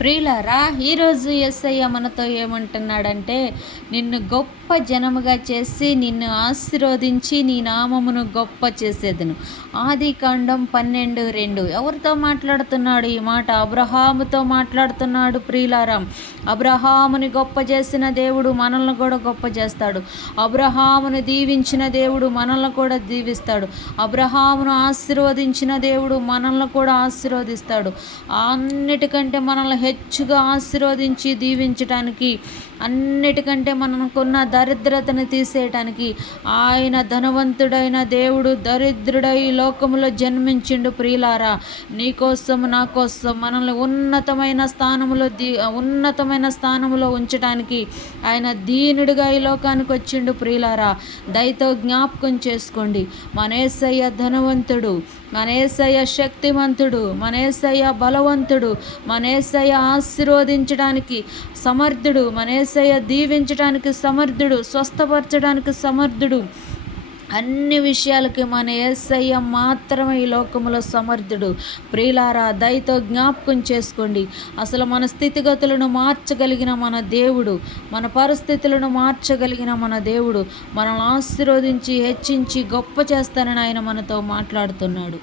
ప్రియులారా, ఈరోజు యేసయ్య మనతో ఏమంటున్నాడంటే, నిన్ను గొప్ప జనముగా చేసి నిన్ను ఆశీర్వదించి నీ నామమును గొప్ప చేసేదను. ఆదికాండం 12:2. ఎవరితో మాట్లాడుతున్నాడు ఈ మాట? అబ్రహాముతో మాట్లాడుతున్నాడు. ప్రియులారా, అబ్రహాముని గొప్ప చేసిన దేవుడు మనల్ని కూడా గొప్ప చేస్తాడు. అబ్రహామును దీవించిన దేవుడు మనల్ని కూడా దీవిస్తాడు. అబ్రహామును ఆశీర్వదించిన దేవుడు మనల్ని కూడా ఆశీర్వదిస్తాడు. అన్నిటికంటే మనల్ని హెచ్చుగా ఆశీర్వదించి దీవించటానికి, అన్నిటికంటే మనకున్న దరిద్రతను తీసేయటానికి ఆయన ధనవంతుడైన దేవుడు దరిద్రుడై లోకములో జన్మించిండు. ప్రియులారా, నీకోసం నా కోసం మనల్ని ఉన్నతమైన స్థానములో ఉంచటానికి ఆయన దీనుడిగా ఈ లోకానికి వచ్చిండు. ప్రియులారా, దయతో జ్ఞాపకం చేసుకోండి, మన యేసయ్య ధనవంతుడు, మన యేసయ్య శక్తిమంతుడు, మన యేసయ్య బలవంతుడు, మన యేసయ్య ఆశీర్వదించడానికి సమర్థుడు, మన యేసయ్య దీవించడానికి సమర్థుడు, స్వస్థపరచడానికి సమర్థుడు. అన్ని విషయాలకి మన యేసయ్య మాత్రమే ఈ లోకములో సమర్థుడు. ప్రియులారా, దయతో జ్ఞాపకం చేసుకోండి, అసలు మన స్థితిగతులను మార్చగలిగిన మన దేవుడు, మన పరిస్థితులను మార్చగలిగిన మన దేవుడు మనల్ని ఆశీర్వదించి హెచ్చించి గొప్ప చేస్తానని ఆయన మనతో మాట్లాడుతున్నాడు.